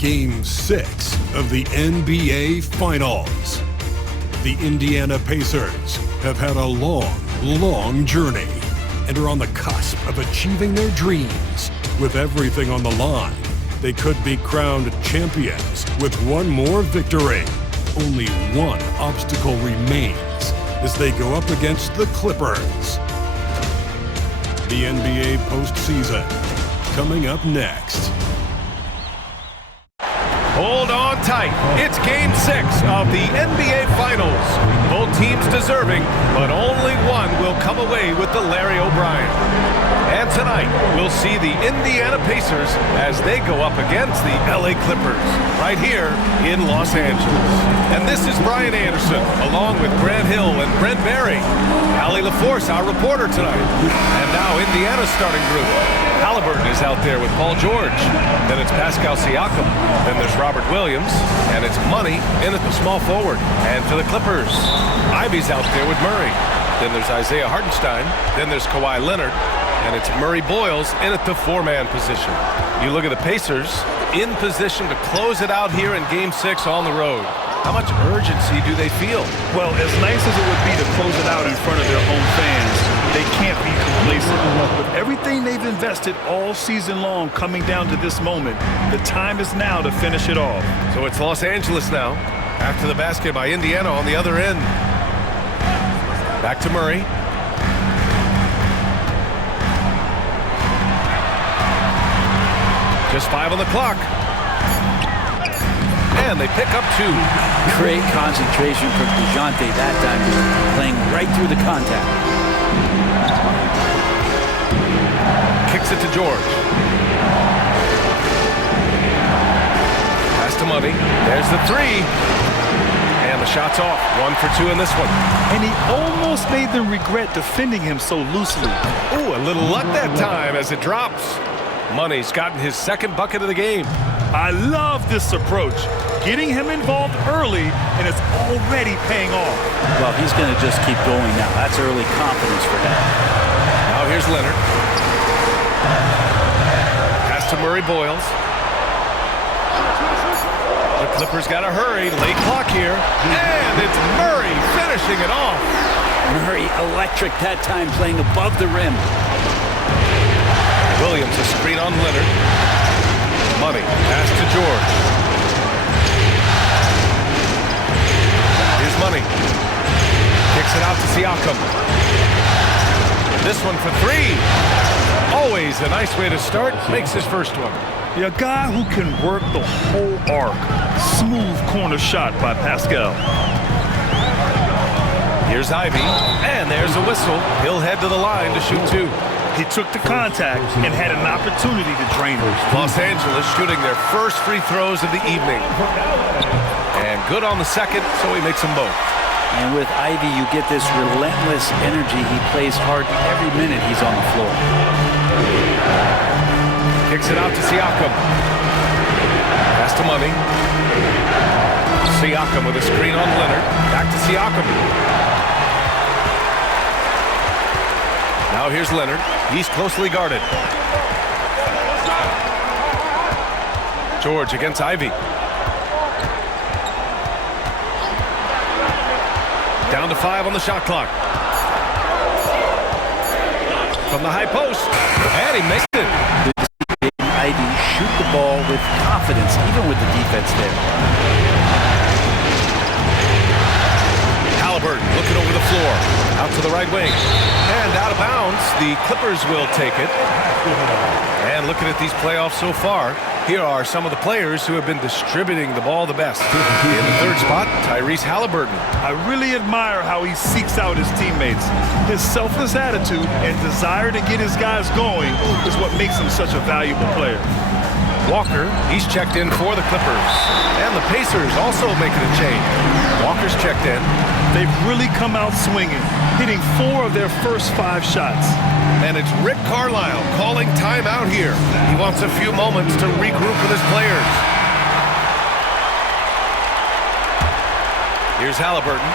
Game 6 of the NBA Finals. The Indiana Pacers have had a long journey and are on the cusp of achieving their dreams. With everything on the line, they could be crowned champions with one more victory. Only one obstacle remains as they go up against the Clippers. The NBA postseason coming up next. Hold on tight. It's Game 6 of the NBA Finals. Both teams deserving, but only one will come away with the Larry O'Brien. And tonight, we'll see the Indiana Pacers as they go up against the LA Clippers, right here in Los Angeles. And this is Brian Anderson, along with Grant Hill and Brent Barry. Allie LaForce, our reporter tonight. And now Indiana's starting group. Halliburton is out there with Paul George. Then it's Pascal Siakam. Then there's Robert Williams. And it's Money in at the small forward. And for the Clippers, Ivy's out there with Murray. Then there's Isaiah Hartenstein. Then there's Kawhi Leonard. And it's Murray Boyles in at the four-man position. You look at the Pacers in position to close it out here in Game 6 on the road. How much urgency do they feel? Well, as nice as it would be to close it out in front of their home fans, they can't be complacent. With everything they've invested all season long coming down to this moment, the time is now to finish it off. So it's Los Angeles now. After the basket by Indiana on the other end. Back to Murray. Just 5 on the clock. And they pick up 2. Great concentration from DeJounte that time, playing right through the contact. Kicks it to George. Pass to Money. There's the 3. And the shot's off. 1 for 2 in this one. And he almost made them regret defending him so loosely. Ooh, a little luck that time as it drops. Money's gotten his second bucket of the game. I love this approach. Getting him involved early, and it's already paying off. Well, he's going to just keep going now. That's early confidence for him. Now here's Leonard. Pass to Murray Boyles. The Clippers got to hurry. Late clock here. And it's Murray finishing it off. Murray electric that time, playing above the rim. Williams a screen on Leonard. Money. Pass to George. Here's Money. Kicks it out to Siakam. This one for 3. Always a nice way to start. Makes his first one. A guy who can work the whole arc. Smooth corner shot by Pascal. Here's Ivy. And there's a whistle. He'll head to the line to shoot 2. He took the contact and had an opportunity to drain it. Los Angeles shooting their first free throws of the evening. And good on the second, so he makes them both. And with Ivy, you get this relentless energy. He plays hard every minute he's on the floor. Kicks it out to Siakam. Pass to Money. Siakam with a screen on Leonard. Back to Siakam. Now here's Leonard. He's closely guarded. George against Ivy. Down to 5 on the shot clock. From the high post. And he makes it. Ivy shoot the ball with confidence, even with the defense there. Halliburton looking over the floor. Out to the right wing. And out of bounds. The Clippers will take it. And looking at these playoffs so far, here are some of the players who have been distributing the ball the best. In the third spot, Tyrese Halliburton. I really admire how he seeks out his teammates. His selfless attitude and desire to get his guys going is what makes him such a valuable player. Walker, he's checked in for the Clippers. And the Pacers also making a change. Walker's checked in. They've really come out swinging, hitting 4 of their first 5 shots. And it's Rick Carlisle calling timeout here. He wants a few moments to regroup with his players. Here's Halliburton.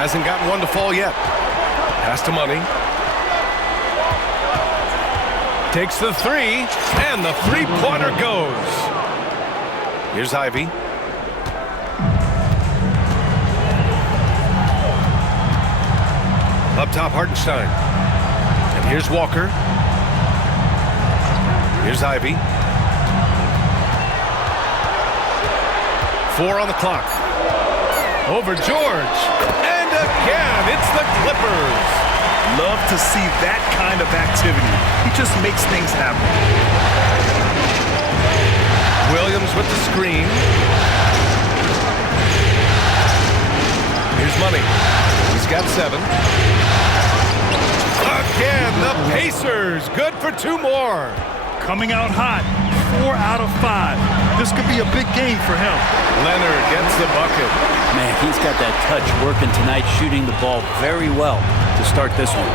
Hasn't gotten one to fall yet. Pass to Money. Takes the 3, and the 3-pointer goes. Here's Ivy. Up top, Hartenstein. And here's Walker. Here's Ivy. 4 on the clock. Over George. And again, it's the Clippers. Love to see that kind of activity. He just makes things happen. Williams with the screen. Here's Money. He's got 7. Again, the Pacers. Good for 2 more. Coming out hot. 4 out of 5. This could be a big game for him. Leonard gets the bucket. Man, he's got that touch working tonight, shooting the ball very well to start this one.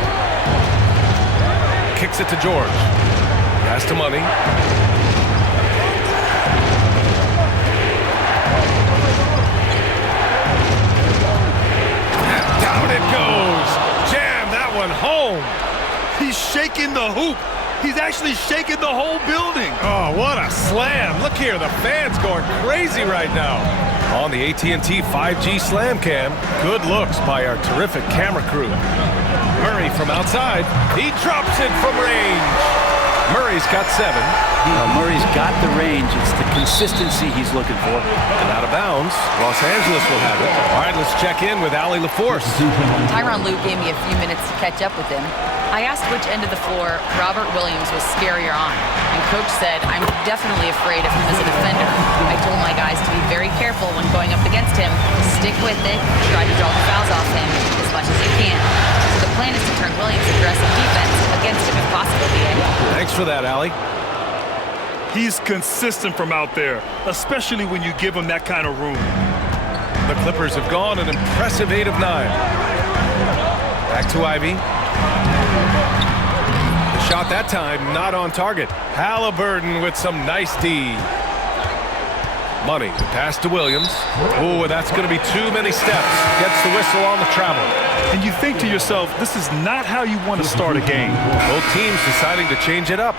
Kicks it to George. Pass to Money. And down it goes. Jam that one home. He's shaking the hoop. He's actually shaking the whole building. Oh, what a slam. Look here, the fans going crazy right now. On the AT&T 5G Slam Cam, good looks by our terrific camera crew. Murray from outside. He drops it from range. Murray's got 7. Murray's got the range. It's the consistency he's looking for. And out of bounds, Los Angeles will have it. All right, let's check in with Allie LaForce. Tyronn Lue gave me a few minutes to catch up with him. I asked which end of the floor Robert Williams was scarier on, and Coach said, I'm definitely afraid of him as a defender. I told my guys to be very careful when going up against him, stick with it, try to draw the fouls off him as much as you can. So the plan is to turn Williams' aggressive defense against him if possible, BA. Thanks for that, Allie. He's consistent from out there, especially when you give him that kind of room. The Clippers have gone an impressive 8 of 9. Back to Ivy. The shot that time not on target. Halliburton with some nice D. Money, the pass to Williams. Oh, that's going to be too many steps. Gets the whistle on the travel. And you think to yourself, this is not how you want to start a game. Both teams deciding to change it up.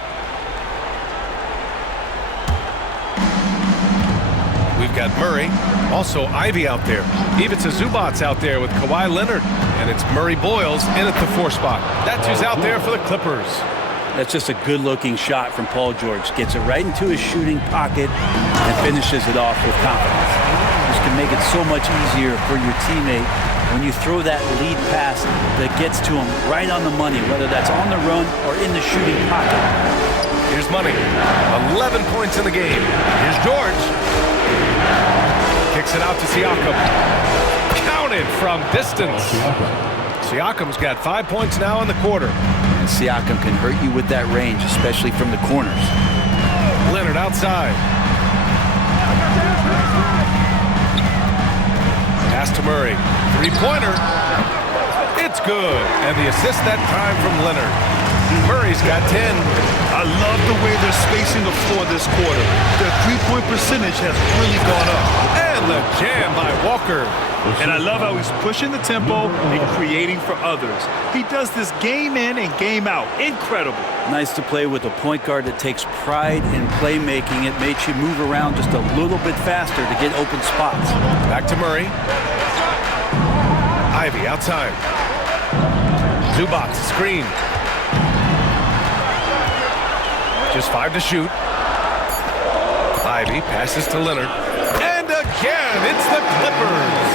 We've got Murray, also Ivy out there. Ivica Zubac's out there with Kawhi Leonard. And it's Murray Boyles in at the 4 spot. That's who's out there for the Clippers. That's just a good-looking shot from Paul George. Gets it right into his shooting pocket and finishes it off with confidence. This can make it so much easier for your teammate when you throw that lead pass that gets to him right on the money, whether that's on the run or in the shooting pocket. Here's Money. 11 points in the game. Here's George. Kicks it out to Siakam. Counted from distance. Siakam's got 5 points now in the quarter. And Siakam can hurt you with that range, especially from the corners. Leonard outside. Pass to Murray. 3-pointer. It's good. And the assist that time from Leonard. Murray's got 10. I love the way they're spacing the floor this quarter. Their three-point percentage has really gone up. And the jam by Walker. And I love how he's pushing the tempo and creating for others. He does this game in and game out. Incredible. Nice to play with a point guard that takes pride in playmaking. It makes you move around just a little bit faster to get open spots. Back to Murray. Ivy outside. Zubac screen. Just 5 to shoot. Ivy passes to Leonard. And again, it's the Clippers.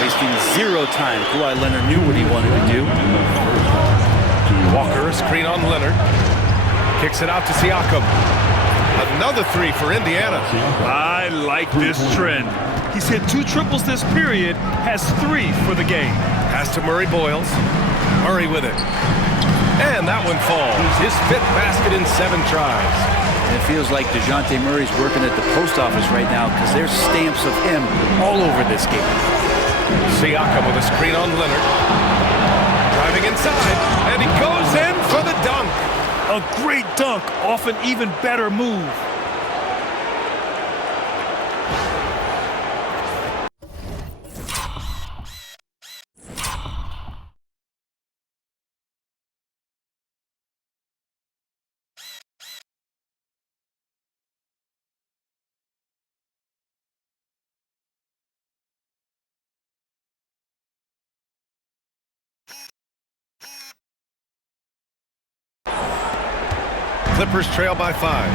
Wasting 0 time. Kawhi Leonard knew what he wanted to do. Walker, a screen on Leonard. Kicks it out to Siakam. Another 3 for Indiana. I like this trend. He's hit 2 triples this period, has 3 for the game. Pass to Murray Boyles. Murray with it. And that one falls. His 5th basket in 7 tries. And it feels like DeJounte Murray's working at the post office right now because there's stamps of him all over this game. Siakam with a screen on Leonard. Driving inside, and he goes in for the dunk. A great dunk off an even better move. Clippers trail by 5.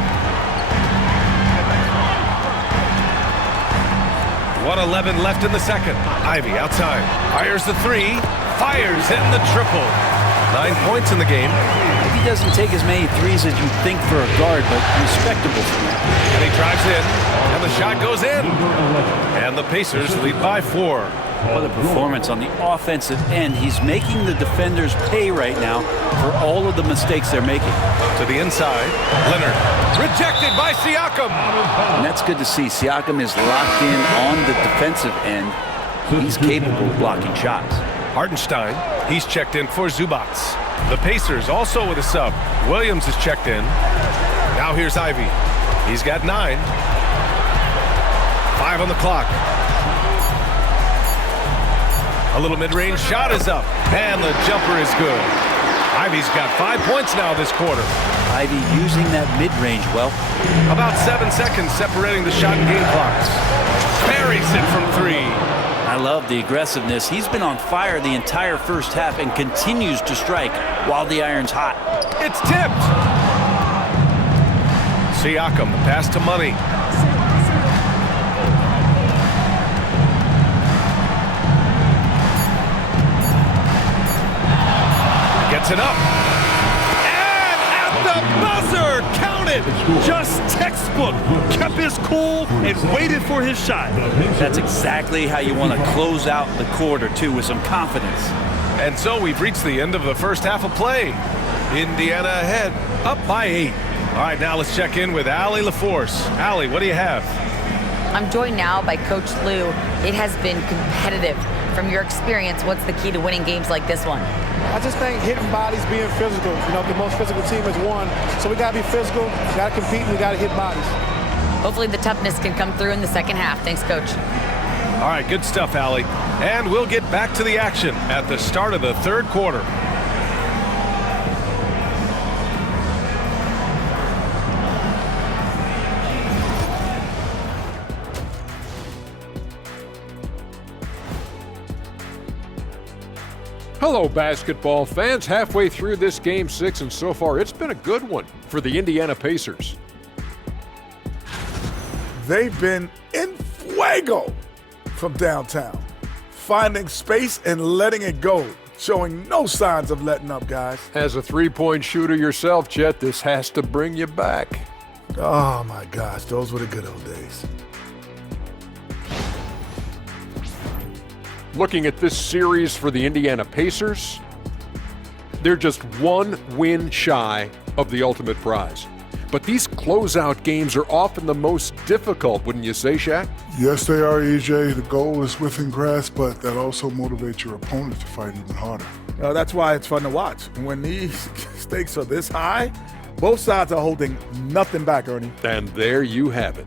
1:11 left in the second. Ivy outside. Fires the three. Fires in the triple. 9 points in the game. He doesn't take as many threes as you think for a guard, but respectable for him. And he drives in. And the shot goes in. And the Pacers lead by 4. What a performance on the offensive end. He's making the defenders pay right now for all of the mistakes they're making. To the inside. Leonard. Rejected by Siakam. And that's good to see. Siakam is locked in on the defensive end. He's capable of blocking shots. Hartenstein. He's checked in for Zubac. The Pacers also with a sub. Williams is checked in. Now here's Ivy. He's got 9. 5 on the clock. A little mid-range shot is up, and the jumper is good. Ivy's got 5 points now this quarter. Ivy using that mid-range well. About 7 seconds separating the shot and game clocks. Buries it from 3. I love the aggressiveness. He's been on fire the entire first half and continues to strike while the iron's hot. It's tipped. Siakam, the pass to Money. Gets it up. And at the buzzer, count it. Just textbook. Kept his cool and waited for his shot. That's exactly how you want to close out the quarter, too, with some confidence. And so we've reached the end of the first half of play. Indiana ahead, up by 8. All right, now let's check in with Allie LaForce. Allie, what do you have? I'm joined now by Coach Lou. It has been competitive. From your experience, what's the key to winning games like this one? I just think hitting bodies, being physical. You know, the most physical team has won. So we got to be physical, we got to compete, and we got to hit bodies. Hopefully the toughness can come through in the second half. Thanks, Coach. All right, good stuff, Allie. And we'll get back to the action at the start of the third quarter. Hello, basketball fans. Halfway through this Game 6, and so far it's been a good one for the Indiana Pacers. They've been in fuego from downtown, finding space and letting it go, showing no signs of letting up, guys. As a three-point shooter yourself, Chet, this has to bring you back. Oh, my gosh, those were the good old days. Looking at this series for the Indiana Pacers, they're just one win shy of the ultimate prize. But these closeout games are often the most difficult, wouldn't you say, Shaq? Yes, they are, EJ. The goal is within grasp, but that also motivates your opponent to fight even harder. That's why it's fun to watch. When these stakes are this high, both sides are holding nothing back, Ernie. And there you have it.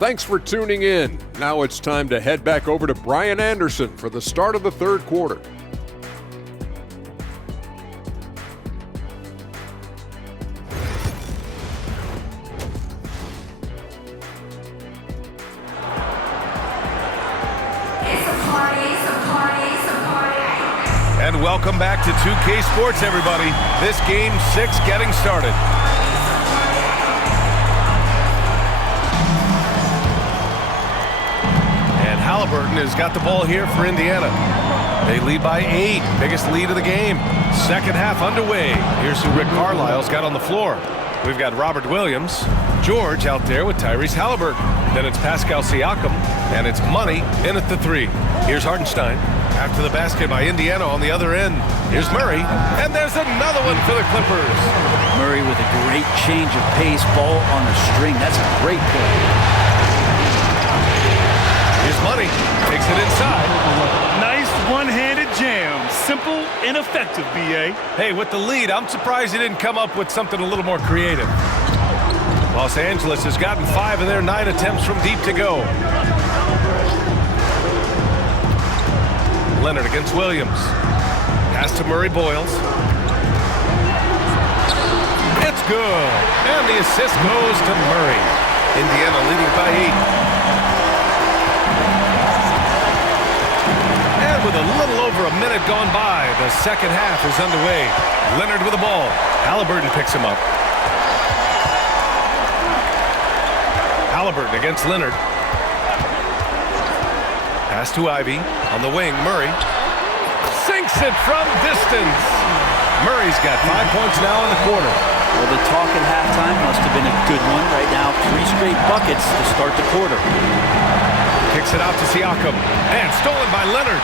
Thanks for tuning in. Now it's time to head back over to Brian Anderson for the start of the third quarter. And welcome back to 2K Sports, everybody. This Game 6 getting started. Halliburton has got the ball here for Indiana. They lead by 8, biggest lead of the game. Second half underway. Here's who Rick Carlisle's got on the floor. We've got Robert Williams, George out there with Tyrese Halliburton. Then it's Pascal Siakam, and it's Money in at the 3. Here's Hartenstein. After the basket by Indiana on the other end. Here's Murray, and there's another one for the Clippers. Murray with a great change of pace, ball on a string. That's a great play. Here's Money, takes it inside. Nice one-handed jam. Simple and effective, B.A. Hey, with the lead, I'm surprised he didn't come up with something a little more creative. Los Angeles has gotten 5 of their 9 attempts from deep to go. Leonard against Williams. Pass to Murray Boyles. It's good. And the assist goes to Murray. Indiana leading by 8. And And with a little over a minute gone by, the second half is underway. Leonard with the ball. Halliburton picks him up. Halliburton against Leonard. Pass to Ivy. On the wing, Murray. Sinks it from distance. Murray's got 5 points now in the quarter. Well, the talk at halftime must have been a good one. Right now, 3 straight buckets to start the quarter. Kicks it out to Siakam. And stolen by Leonard.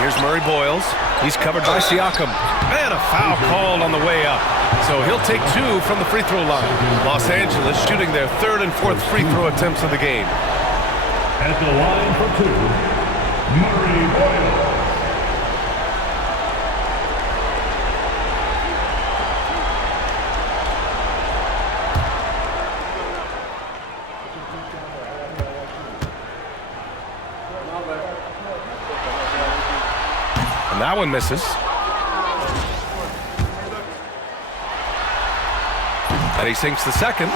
Here's Murray Boyles. He's covered by Siakam. And a foul called on the way up. So he'll take 2 from the free throw line. Los Angeles shooting their 3rd and 4th free throw attempts of the game. At the line for 2, Murray Boyles. And that one misses. And he sinks the second.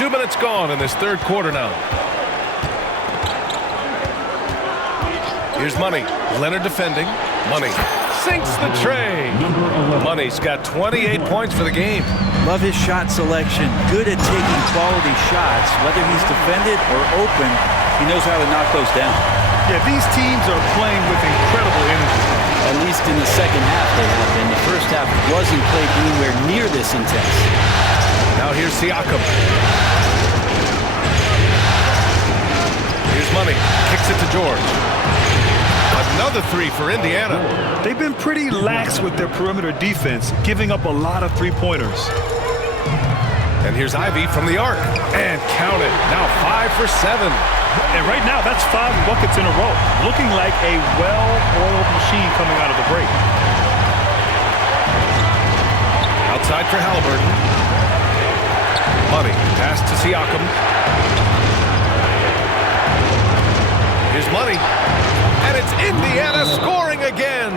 2 minutes gone in this third quarter now. Here's Money. Leonard defending. Money sinks the tray. Money's got 28 points for the game. Love his shot selection. Good at taking quality shots. Whether he's defended or open, he knows how to knock those down. Yeah, these teams are playing with incredible energy. At least in the second half they have been. The first half wasn't played anywhere near this intense. Now here's Siakam. Here's Money. Kicks it to George. Another 3 for Indiana. They've been pretty lax with their perimeter defense, giving up a lot of three-pointers. And here's Ivy from the arc. And count it. Now 5 for 7. And right now, that's 5 buckets in a row. Looking like a well-oiled machine coming out of the break. Outside for Halliburton. Money. Pass to Siakam. Here's Money. And it's Indiana scoring again.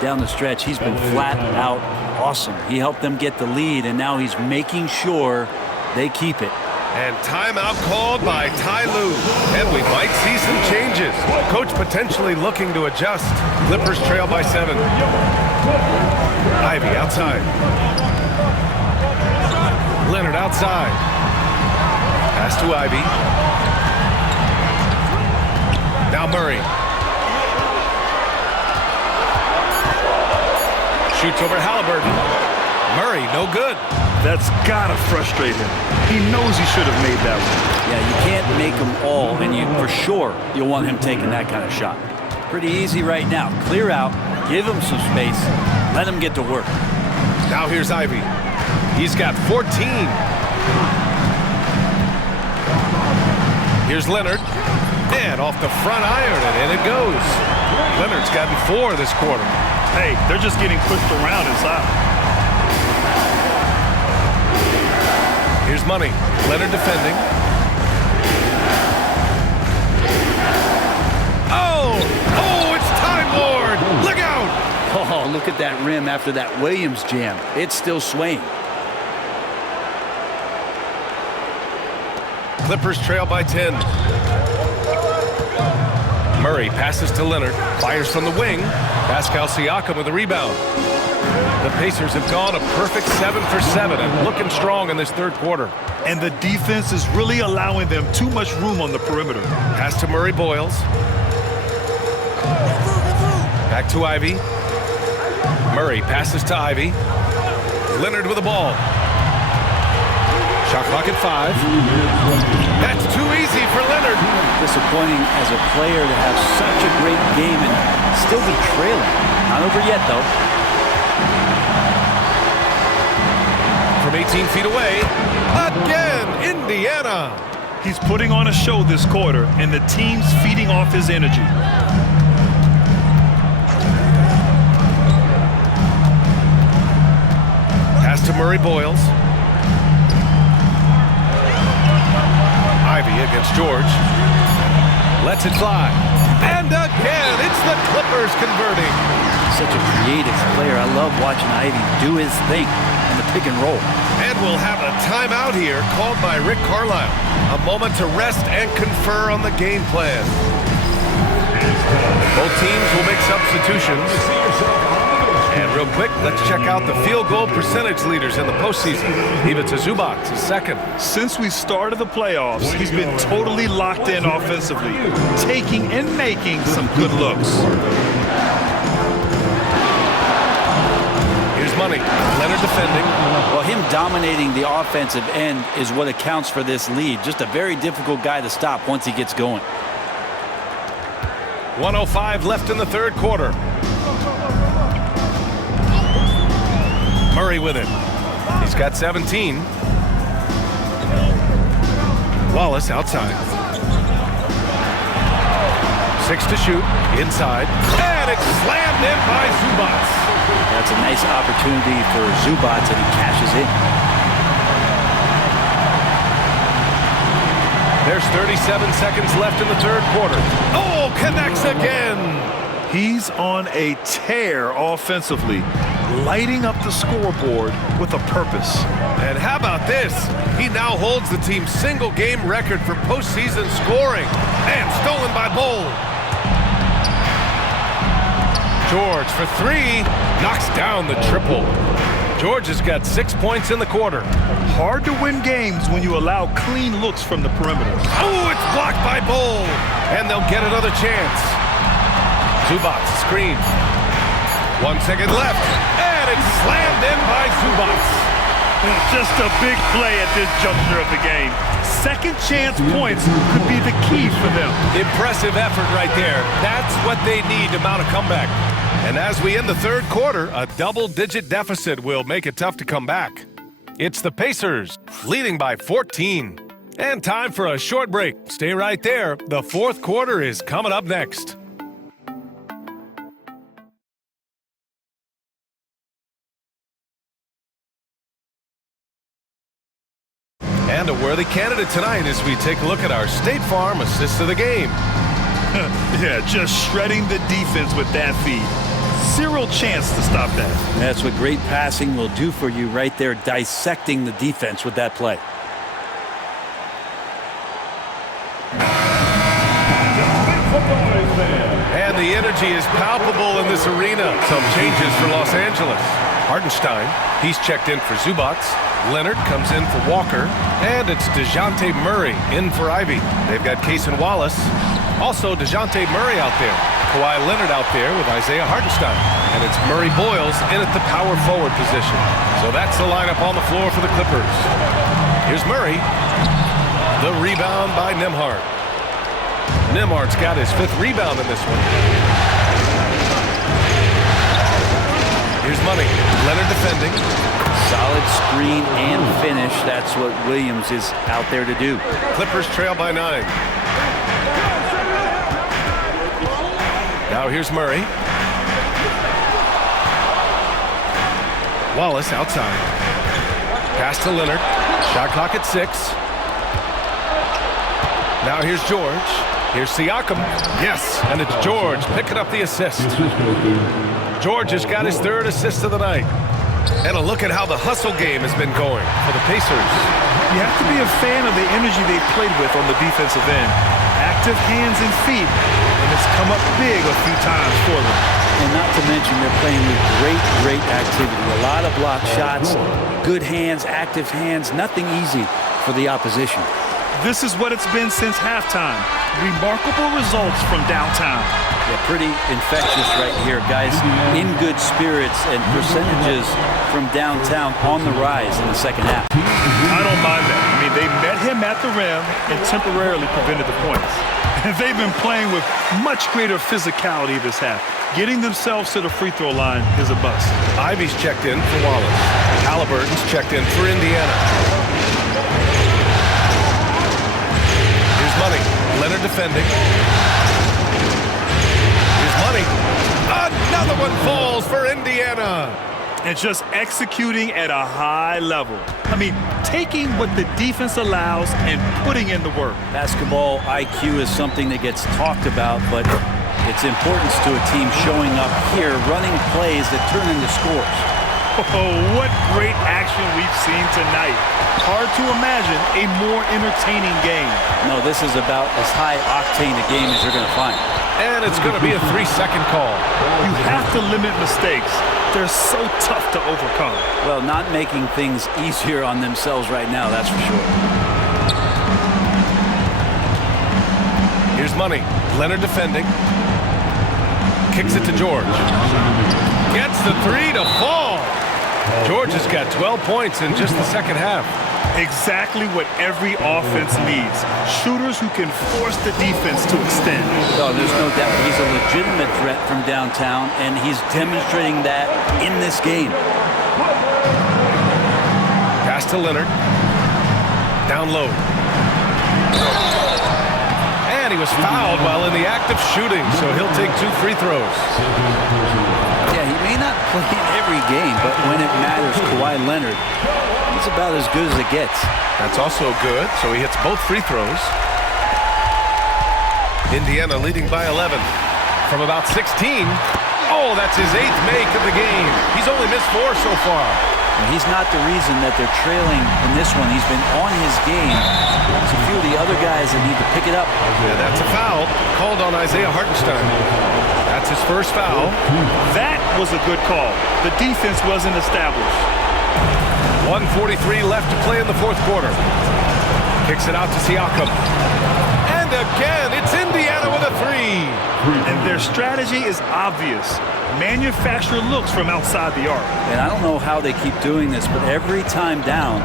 Down the stretch, he's been flat out awesome. He helped them get the lead, and now he's making sure they keep it. And timeout called by Ty Lue. And we might see some changes. Coach potentially looking to adjust. Clippers trail by 7. Ivy outside. Leonard outside. Pass to Ivy. Now Murray. Shoots over Halliburton. Murray, no good. That's gotta frustrate him. He knows he should have made that one. Yeah, you can't make them all, and for sure you'll want him taking that kind of shot. Pretty easy right now. Clear out, give him some space, let him get to work. Now here's Ivy. He's got 14. Here's Leonard. And off the front iron, and in it goes. Leonard's gotten 4 this quarter. Hey, they're just getting pushed around inside. Here's Money. Leonard defending. Oh, it's Time Lord. Look out. Oh, look at that rim after that Williams jam. It's still swaying. Clippers trail by 10. Murray passes to Leonard. Fires from the wing. Pascal Siakam with a rebound. The Pacers have gone a perfect 7 for 7 and looking strong in this third quarter. And the defense is really allowing them too much room on the perimeter. Pass to Murray Boyles. Back to Ivy. Murray passes to Ivy. Leonard with the ball. Shot clock at 5. That's too easy for Leonard. Disappointing as a player to have such a great game and still be trailing. Not over yet, though. From 18 feet away, again, Indiana. He's putting on a show this quarter, and the team's feeding off his energy. Pass to Murray Boyles. Ivy against George. Lets it fly. And again, it's the Clippers converting. Such a creative player. I love watching Ivy do his thing in the pick and roll. And And we'll have a timeout here called by Rick Carlisle. A moment to rest and confer on the game plan. Both teams will make substitutions. And real quick, let's check out the field goal percentage leaders in the postseason. Ivica Zubac is second. Since we started the playoffs, he's been totally locked in offensively, taking and making some good looks. Here's Money. Leonard defending. Well, him dominating the offensive end is what accounts for this lead. Just a very difficult guy to stop once he gets going. 1:05 left in the third quarter. Murray with it. He's got 17. Wallace outside. 6 to shoot. Inside. And it's slammed in by Zubac. That's a nice opportunity for Zubac, and he cashes in. There's 37 seconds left in the third quarter. Oh, connects again. He's on a tear offensively, lighting up the scoreboard with a purpose. And how about this? He now holds the team's single-game record for postseason scoring. And stolen by Bowl. George for 3. Knocks down the triple. George has got 6 points in the quarter. Hard to win games when you allow clean looks from the perimeter. Oh, it's blocked by Bowl. And they'll get another chance. Zubac screen. 1 second left. And it's slammed in by Zubac. Just a big play at this juncture of the game. Second chance points could be the key for them. Impressive effort right there. That's what they need to mount a comeback. And as we end the third quarter, a double-digit deficit will make it tough to come back. It's the Pacers, leading by 14. And time for a short break. Stay right there. The fourth quarter is coming up next. And a worthy candidate tonight as we take a look at our State Farm assist of the game. Yeah, just shredding the defense with that feed. Zero chance to stop that. That's what great passing will do for you right there, dissecting the defense with that play. And the energy is palpable in this arena. Some changes for Los Angeles. Hartenstein, he's checked in for Zubac. Leonard comes in for Walker. And it's DeJounte Murray in for Ivy. They've got Cason Wallace. Also DeJounte Murray out there. Kawhi Leonard out there with Isaiah Hartenstein. And it's Murray Boyles in at the power forward position. So that's the lineup on the floor for the Clippers. Here's Murray. The rebound by Nembhard. Nembhard's got his 5th rebound in this one. Here's Money. Leonard defending. Solid screen and finish. That's what Williams is out there to do. Clippers trail by 9. Now here's Murray. Wallace outside. Pass to Leonard. Shot clock at 6. Now here's George. Here's Siakam. Yes, and it's George picking up the assist. George has got his 3rd assist of the night. And a look at how the hustle game has been going for the Pacers. You have to be a fan of the energy they've played with on the defensive end. Active hands and feet, and it's come up big a few times for them. And not to mention they're playing with great activity. A lot of block shots, good hands, active hands, nothing easy for the opposition. This is what it's been since halftime. Remarkable results from downtown. Yeah, pretty infectious right here, guys. In good spirits and percentages from downtown on the rise in the second half. I don't mind that. I mean, they met him at the rim and temporarily prevented the points. And they've been playing with much greater physicality this half. Getting themselves to the free throw line is a bust. Ivy's checked in for Wallace. Halliburton's checked in for Indiana. Here's Money. Leonard defending. Money. Another one falls for Indiana. And just executing at a high level. I mean, taking what the defense allows and putting in the work. Basketball IQ is something that gets talked about, but its importance to a team showing up here, running plays that turn into scores. Oh, what great action we've seen tonight. Hard to imagine a more entertaining game. No, this is about as high octane a game as you're going to find. And it's going to be a 3-second call. You have to limit mistakes. They're so tough to overcome. Well, not making things easier on themselves right now, that's for sure. Here's Money. Leonard defending. Kicks it to George. Gets the three to fall. George has got 12 points in just the second half. Exactly what every offense needs. Shooters who can force the defense to extend. Oh, there's no doubt he's a legitimate threat from downtown, and he's demonstrating that in this game. Pass to Leonard. Down low. And he was fouled while in the act of shooting, so he'll take 2 free throws. Yeah, he may not play in every game, but when it matters, Kawhi Leonard, he's about as good as it gets. That's also good, so he hits both free throws. Indiana leading by 11 from about 16. Oh, that's his 8th make of the game. He's only missed 4 so far. And he's not the reason that they're trailing in this one. He's been on his game. There's a few of the other guys that need to pick it up. Yeah, that's a foul called on Isaiah Hartenstein. That's his first foul. That was a good call. The defense wasn't established. 1:43 left to play in the fourth quarter. Kicks it out to Siakam. And again, it's Indiana with a 3. And their strategy is obvious. Manufacture looks from outside the arc. And I don't know how they keep doing this, but every time down,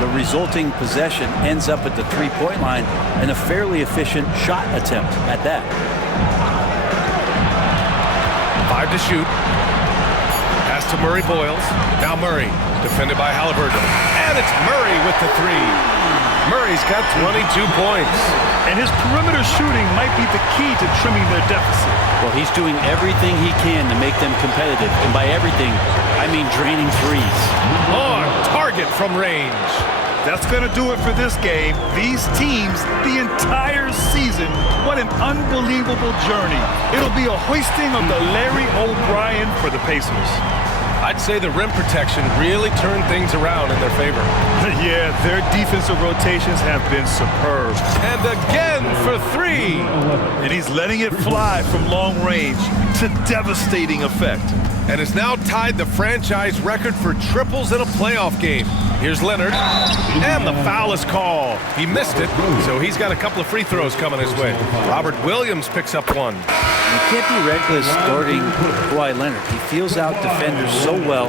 the resulting possession ends up at the three-point line and a fairly efficient shot attempt at that. 5 to shoot. Pass to Murray Boyles. Now Murray, defended by Halliburton. And it's Murray with the 3. Murray's got 22 points. And his perimeter shooting might be the key to trimming their deficit. Well, he's doing everything he can to make them competitive. And by everything, I mean draining threes. On target from range. That's going to do it for this game. These teams, the entire season, what an unbelievable journey. It'll be a hoisting of the Larry O'Brien for the Pacers. I'd say the rim protection really turned things around in their favor. Yeah, their defensive rotations have been superb. And again for 3. And he's letting it fly from long range to devastating effect. And has now tied the franchise record for triples in a playoff game. Here's Leonard. And the foul is called. He missed it, so he's got a couple of free throws coming his way. Robert Williams picks up 1. You can't be reckless guarding Kawhi Leonard. He feels out defenders so well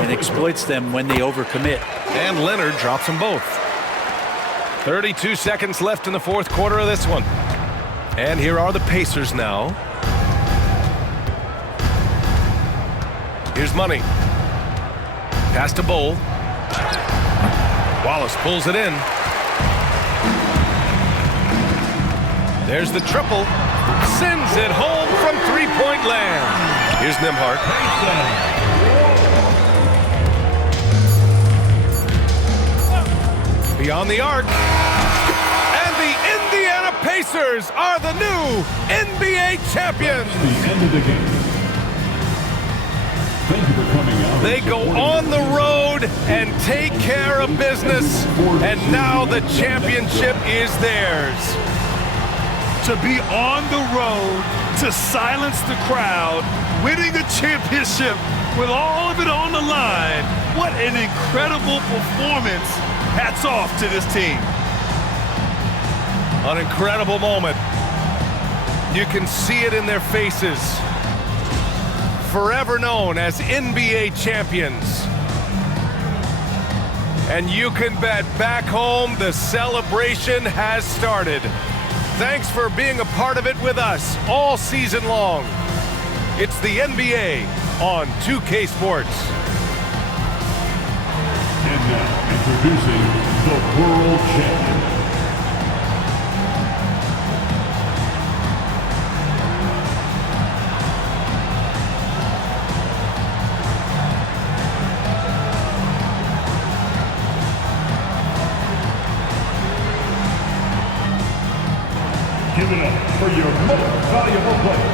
and exploits them when they overcommit. And Leonard drops them both. 32 seconds left in the fourth quarter of this one. And here are the Pacers now. Here's Money. Pass to Bowl. Wallace pulls it in. There's the triple. Sends it home from three-point land. Here's Nembhard. Beyond the arc. And the Indiana Pacers are the new NBA champions. The end of the game. Thank you for coming out. They go on the road and take care of business. And now the championship is theirs. To be on the road, to silence the crowd, winning a championship with all of it on the line. What an incredible performance. Hats off to this team. An incredible moment. You can see it in their faces. Forever known as NBA champions. And you can bet back home the celebration has started. Thanks for being a part of it with us all season long. It's the NBA on 2K Sports. And now, introducing the world champion. Give it up for your most valuable player.